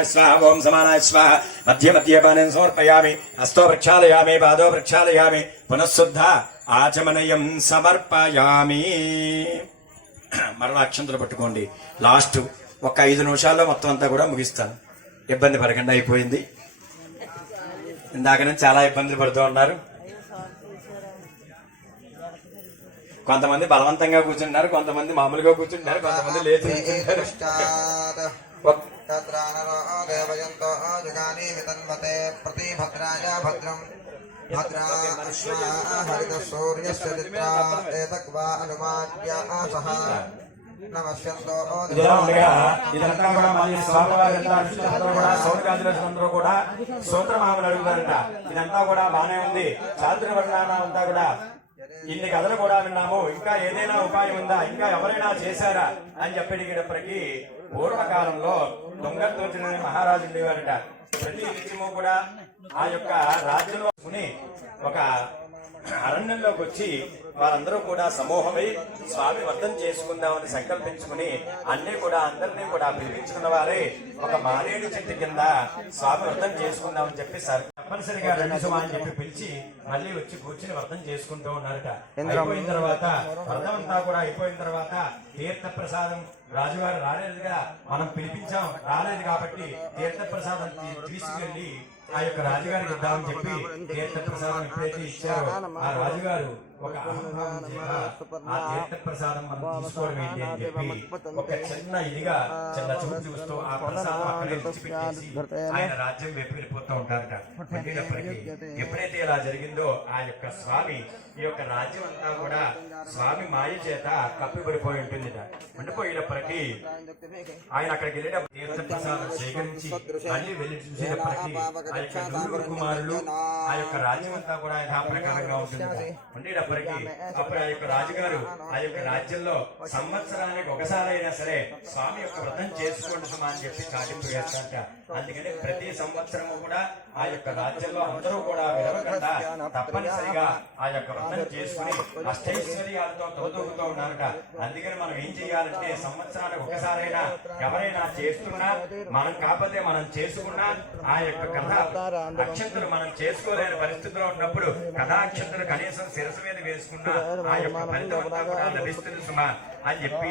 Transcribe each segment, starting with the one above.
సమానాయ స్వాహ ఓం సమానాయ స్వాహ మధ్య మధ్య పానం సమర్పయామి హస్తో ప్రక్షాళయామి పాదో ప్రక్షాళయామి పునఃశుద్ధ ఆచమనయం సమర్పయామి మరలా అక్షంతలు పట్టుకోండి లాస్ట్ ఒక ఐదు నిమిషాల్లో మొత్తం అంతా కూడా ముగిస్తాను. ఇబ్బంది పడకుండా అయిపోయింది. ఇందాక నుంచి చాలా ఇబ్బందులు పడుతూ ఉన్నారు. కొంతమంది బలవంతంగా కూర్చుంటున్నారు కొంతమంది మామూలుగా కూర్చుంటున్నారు కొంతమంది లేచి కూర్చుంటారు ఒక్- తత్రానరో దేవయంతో జగానీమి తన్వతే ప్రతిభద్రాయ భద్రం భద్రా అశ్వా హరిత సూర్యస్య చిత్రా ఏతక్వా అనుమాద్య సహ నమస్యంతో ఇదంతా కూడా మళ్ళీ స్వామివారు కూడా సౌరగాజులందరూ కూడా సూత్రమామలు అడుగుతారంట. ఇదంతా కూడా బానే ఉంది. చాతుర్వర్ణానం అంతా కూడా ఇన్ని కథలు కూడా విన్నాము. ఇంకా ఏదైనా ఉపాయం ఉందా? ఇంకా ఎవరైనా చేశారా? అని చెప్పి పూర్వకాలంలో పూర్వకాలంలో దొంగతోచిన మహారాజు ఉండేవారట ప్రతి నిత్యము కూడా ఆ యొక్క రాజ్యంలో ఒక అరణ్యంలోకి వచ్చి వారందరూ కూడా సమూహమై స్వామి వర్ధం చేసుకుందామని సంకల్పించుకుని అన్ని కూడా అందరినీ కూడా పిలిపించుకున్న వారే ఒక మారేడు చెట్టు కింద స్వామి వర్ధం చేసుకుందామని చెప్పి సర్- తప్పనిసరిగా రెండు అని చెప్పి పిలిచి మళ్ళీ వచ్చి కూర్చుని వ్రతం చేసుకుంటూ ఉన్నారట. అయిపోయిన తర్వాత వ్రతం అంతా కూడా అయిపోయిన తర్వాత తీర్థ ప్రసాదం రాజుగారు రాలేదుగా మనం పిలిపించాం రాలేదు కాబట్టి తీర్థ ప్రసాదం తీసుకెళ్ళి ఆ యొక్క రాజుగారికి ఇద్దామని చెప్పి తీర్థ ప్రసాదం ఎప్పుడైతే ఇచ్చారో. ఆ రాజుగారు ఒక ఆ తీర్థ ప్రసాదం మనం తీసుకోవడం ఏంటి అని చెప్పి ఒక చిన్న ఇదిగా చిన్న చూపు చూస్తూ ఆ ప్రసాదం అక్కడే విడిచిపెట్టేసి ఆయన రాజ్యం వైపు వెళ్ళిపోతూ ఉంటారట. వెళ్ళినప్పటికీ ఎప్పుడైతే ఇలా జరిగిందో ఆ యొక్క స్వామి ఈ యొక్క రాజ్యం అంతా కూడా స్వామి మాయ చేత కప్పిపడిపోయి ఉంటుందిట. ఉండిపోయినప్పటికీ ఆయన అక్కడికి వెళ్ళేటప్పుడు తీర్థ ప్రసాదం సేకరించి మళ్ళీ వెళ్ళి చూసేటప్పటికీ ఆ యొక్క కుమారులు ఆ యొక్క రాజ్యం అంతా కూడా యథాప్రకారంగా ఉంటుంది ఉండేటప్పటికీ అప్పుడు ఆ యొక్క రాజుగారు ఆ యొక్క రాజ్యంలో సంవత్సరానికి ఒకసారి అయినా సరే స్వామి యొక్క వ్రతం చేసుకోండి సుమా అని చెప్పి చాటింపు వేస్తారట. అందుకని ప్రతి సంవత్సరము కూడా ఆ యొక్క రాజ్యంలో అందరూ కూడా విడవకుండా తప్పనిసరిగా ఆ యొక్క వ్రతం చేసుకుని అష్టైశ్వర్యాలతో తోదూగుతూ ఉన్నారట. అందుకని మనం ఏం చేయాలంటే సంవత్సరానికి ఒకసారైనా ఎవరైనా చేస్తున్నా మనం కాకపోతే మనం చేసుకున్నా ఆ యొక్క కథ అక్షంతలు మనం చేసుకోలేని పరిస్థితిలో ఉన్నప్పుడు కథాక్షంతలు కనీసం శిరసు మీద వేసుకున్నా ఆ యొక్క ఫలితం అంతా కూడా లభిస్తుంది సుమా అని చెప్పి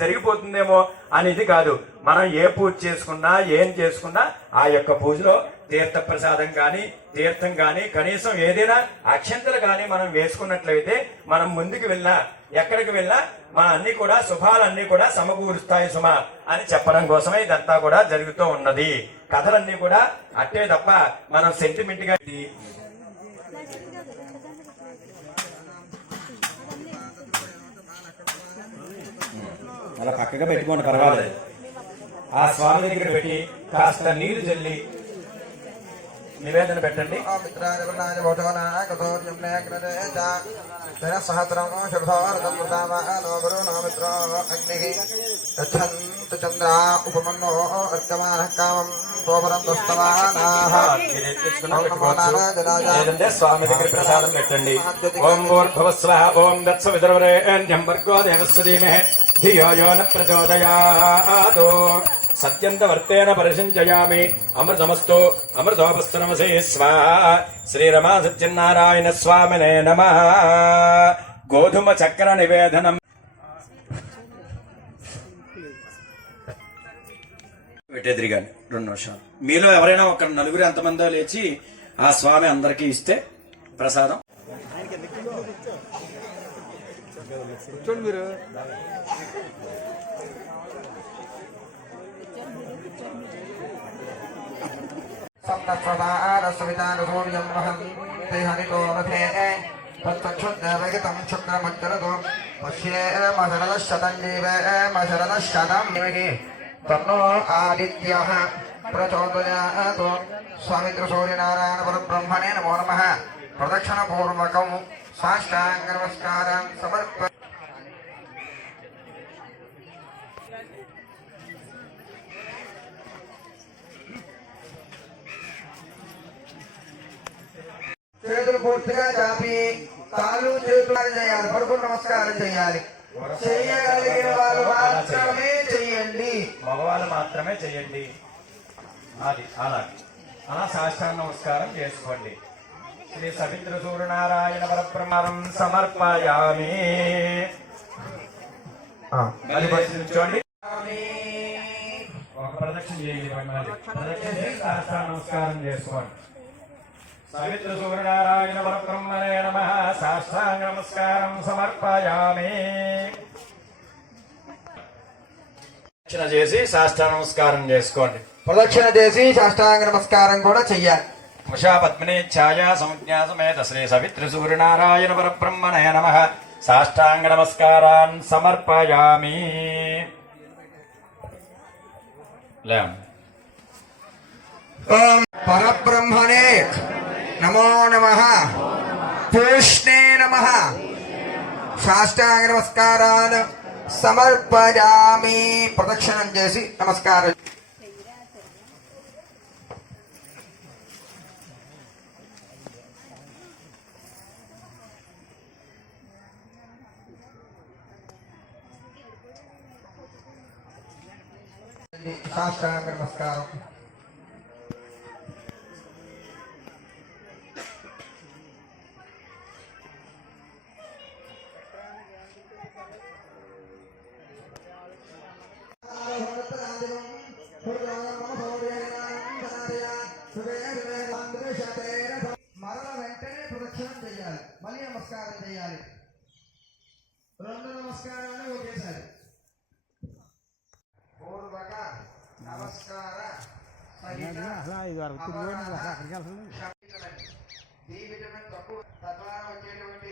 జరిగిపోతుందేమో అనేది కాదు. మనం ఏ పూజ చేసుకున్నా ఏం చేసుకున్నా ఆ యొక్క పూజలో తీర్థ ప్రసాదం గాని తీర్థం గాని కనీసం ఏదైనా అక్షంతలు గాని మనం వేసుకున్నట్లయితే మనం ముందుకు వెళ్ళినా ఎక్కడికి వెళ్ళినా మన అన్ని కూడా శుభాలన్నీ కూడా సమకూరుస్తాయి సుమ అని చెప్పడం కోసమే ఇదంతా కూడా జరుగుతూ ఉన్నది. కథలన్నీ కూడా అట్టే తప్ప మనం సెంటిమెంట్గా అలా పక్కగా పెట్టుకోండి పర్వాలేదు. ఆ స్వామి దగ్గర పెట్టి కాస్త నీరు జల్లి నివేదన పెట్టండి. సహస్రం చంద్రా ఉపమన్నో కామం స్వామి దగ్గర ప్రసాదం పెట్టండి. ఓం భూర్భువస్వ ఓం దత్స విదర్వరేణ్యం వర్గో దేవస్వ ధీమహి ధియో యో న ప్రచోదయాదో సత్యంత వర్తేన పరిశంచయామి. అమృతమస్తు. అమృతోపస్తు స్వాహ శ్రీరమా సత్యనారాయణ స్వామినే నమ. గోధుమ చక్ర నివేదనం. పెట్టేదిరి కానీ రెండు నిమిషాలు. మీలో ఎవరైనా ఒక నలుగురు ఎంతమందో లేచి ఆ స్వామి అందరికీ ఇస్తే ప్రసాదం. సప్తస్వదారస్వితానుభూర్యం వహంతి హరితో రథే తచ్చక్షుద్దేవహితం శుక్రమజ్జలతో పశ్యేమశరదశతం జీవేమశరదశతం నిమగి తన్నో ఆదిత్యః ప్రచోదయాత్ స్వామిత్రసూర్యనారాయణ పరబ్రహ్మణే నమో నమః ప్రదక్షిణపూర్వకం సాష్టాంగ నమస్కారం సమర్ప చేతులు పూర్తిగా చాపి కాళ్ళు చేతులు చేయాలి పడుకుని నమస్కారం చేయాలి. చేయగలిగిన వారు మాత్రమే చెయ్యండి మగవాళ్ళు మాత్రమే చేయండి. అది అలా. అలా సాష్టాంగ నమస్కారం చేసుకోండి. శ్రీ సవిత్ర సూర్యనారాయణ పరబ్రహ్మం సమర్పయామి. పరిశీలించండి. ఒక ప్రదక్షిణ చేయండి ప్రదక్షిణ చేసి సాష్టాంగ నమస్కారం చేసుకోండి. నమ. సాష్టాంగ నమస్కారం సమర్పయామి. ప్రదక్షిణ చేసి సాష్టాంగ నమస్కారం చేసుకోండి. ప్రదక్షిణ చేసి సాష్టాంగ నమస్కారం కూడా చెయ్యాలి. ఉషా పద్మినే ఛాయా సంజ్ఞా సమేత శ్రీ సవిత్ర సూర్యనారాయణ పరబ్రహ్మణే నమ. సాష్టాంగ నమస్కారాన్ సమర్పయామి. పరబ్రహ్మణే. నమో నమ పూష్ణే నమ సాష్టాంగ నమస్కారాలు సమర్పయామి ప్రదక్షిణం చేసి నమస్కారం సాష్టాంగ నమస్కారం సహిత క్షమించండి. ఈ విటమిన్ తక్కువ తద్వారా వచ్చేటువంటి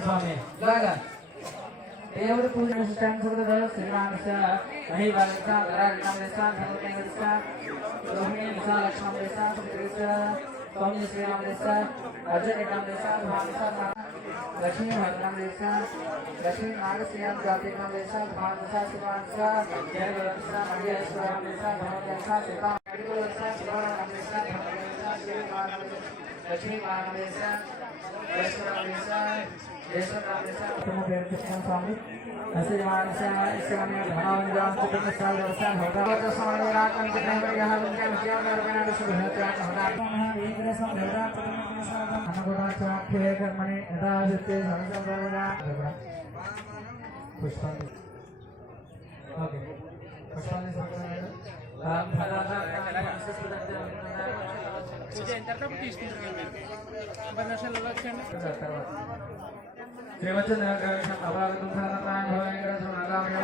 స్వామి ఇలాగా దేవుడి పూజ నిష్ఠాంశుడు శ్రీరామస్య మహిళ రోహిణి నిశా లక్ష్మణ దేశా స్వామి శ్రీరామ దేశ అర్జున్ రామ దేశ లక్ష్మీ భద్రం దేశ లక్ష్మీ నాగశ్రీరామ జాతి రామ దేశ భారత శివాంశ జయ स्वामी ऐसे जमाने से इससे हमें घना विराम को कितने साल दर्शन होगा तो समाज विराट अंत में यह उनके अनुसार दर्पण में शुभ होता है होगा एक रस में होगा तो उनके साथ हम गोड़ा चौक के कर्मणे यदा जिते संसम होगा पुष्पांजलि ओके पुष्पांजलि संकलन राम भगवान का विशेष प्रदर्शन యథాశక్తి సంసంభవదా పుష్పాన్ని ఓకే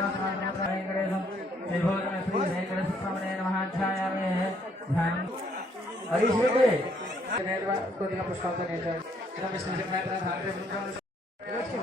పుష్పాన్ని సంప్రదాయం హరీష్ రెడ్డి కొద్దిగా పుష్పాలతో నేర్చాడు విష్ణు కృష్ణ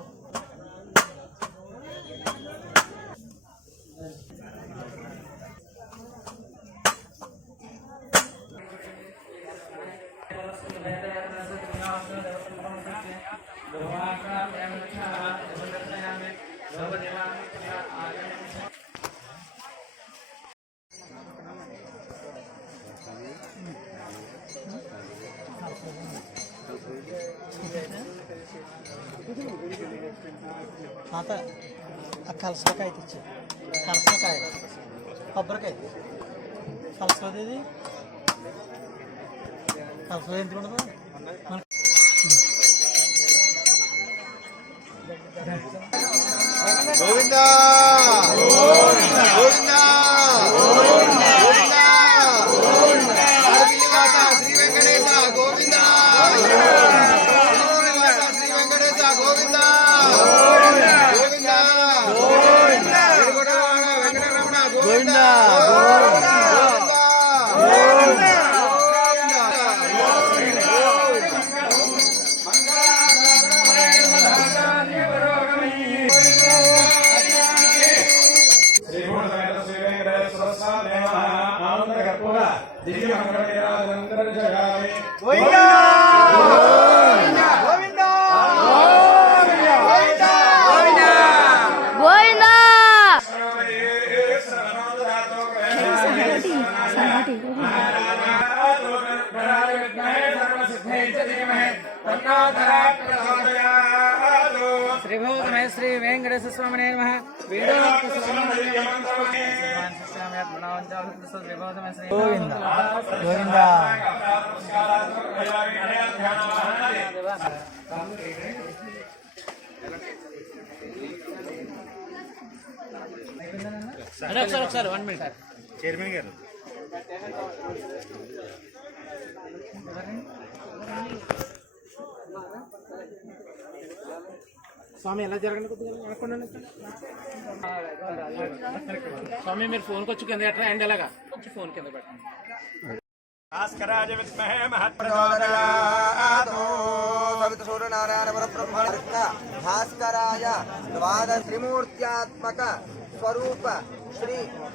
తాత ఆ కలసకాయ తెచ్చు. కలసకాయ కొబ్బరికాయ. కలసది ఇది కలసలో ఎందుకు ఉండదు? గోవిందా! శ్రీభూతమయ శ్రీ వెంకటేశ్వర స్వామి నమ. గోవింద గోవిందా ఒకసారి ఒకసారి వన్ మినిట్ చైర్మన్ గారు. స్వామి ఎలా జరగండి కొద్దిగా వెనక్కుండండి. స్వామి మీరు ఫోన్కి వచ్చి కింద ఎట్లా ఎండ్ ఎలాగా వచ్చి ఫోన్ కింద పెట్టండి భాస్కరాజ విద్మహే సూర్యనారాయణ పరబ్రహ్మ భాస్కరాయ ద్వాదశ త్రిమూర్త్యాత్మక స్వరూప శ్రీ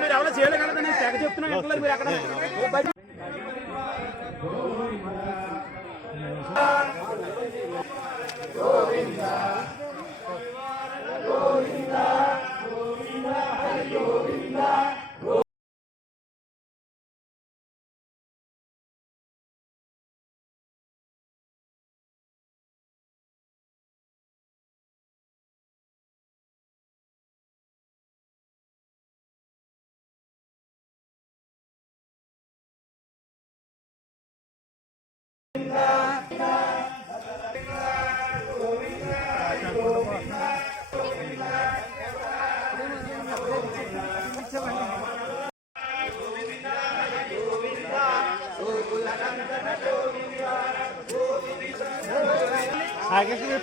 మీరు ఎవరో చేయలేగలదని తెగ చెప్తున్నా మీరు అక్కడ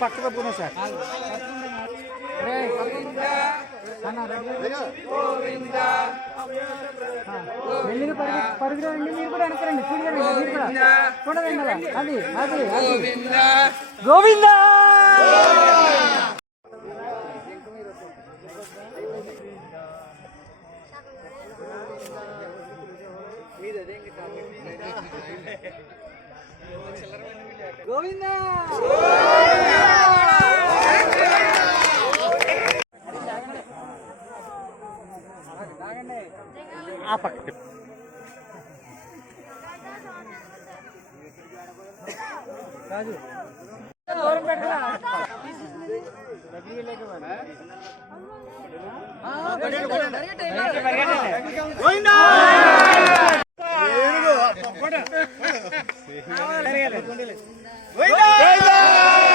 పక్క తప్పుకున్నా సార్. వెళ్ళి పరుగు పరుగులో మీరు కూడా వెనకరండి స్పీడ్గా మీరు కూడా అది అది గోవింద! ఆ పక్క. దూరం పెట్టరా మూవ్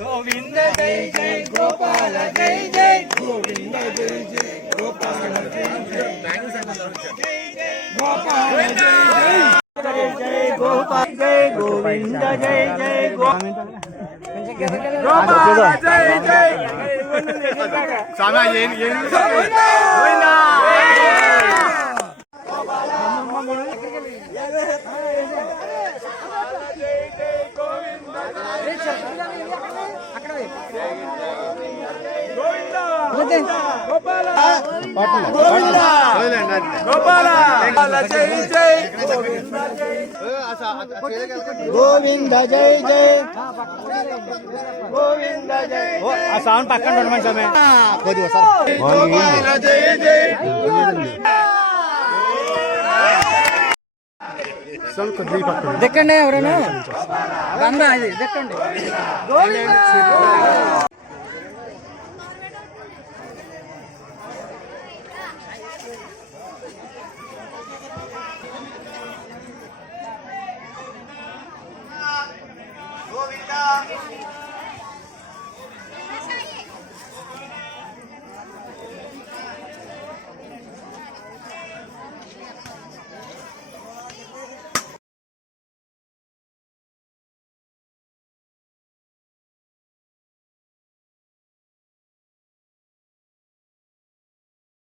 గోవింద జై జై గోపాల జై జై గోవింద. జై జై గోపాల జై జై గోపాల జై జై గోపాల జై గోవింద! జై జై గోపాల జై జై స్వామి ఏం ఏం గోవింద జై జై గోవింద జై ఆ సౌండ్ పక్కన ఉండమని స్వామి కొద్దిగా సార్ జై జై దెక్కండి ఎవరైనా గంధ ఇది దెక్కండి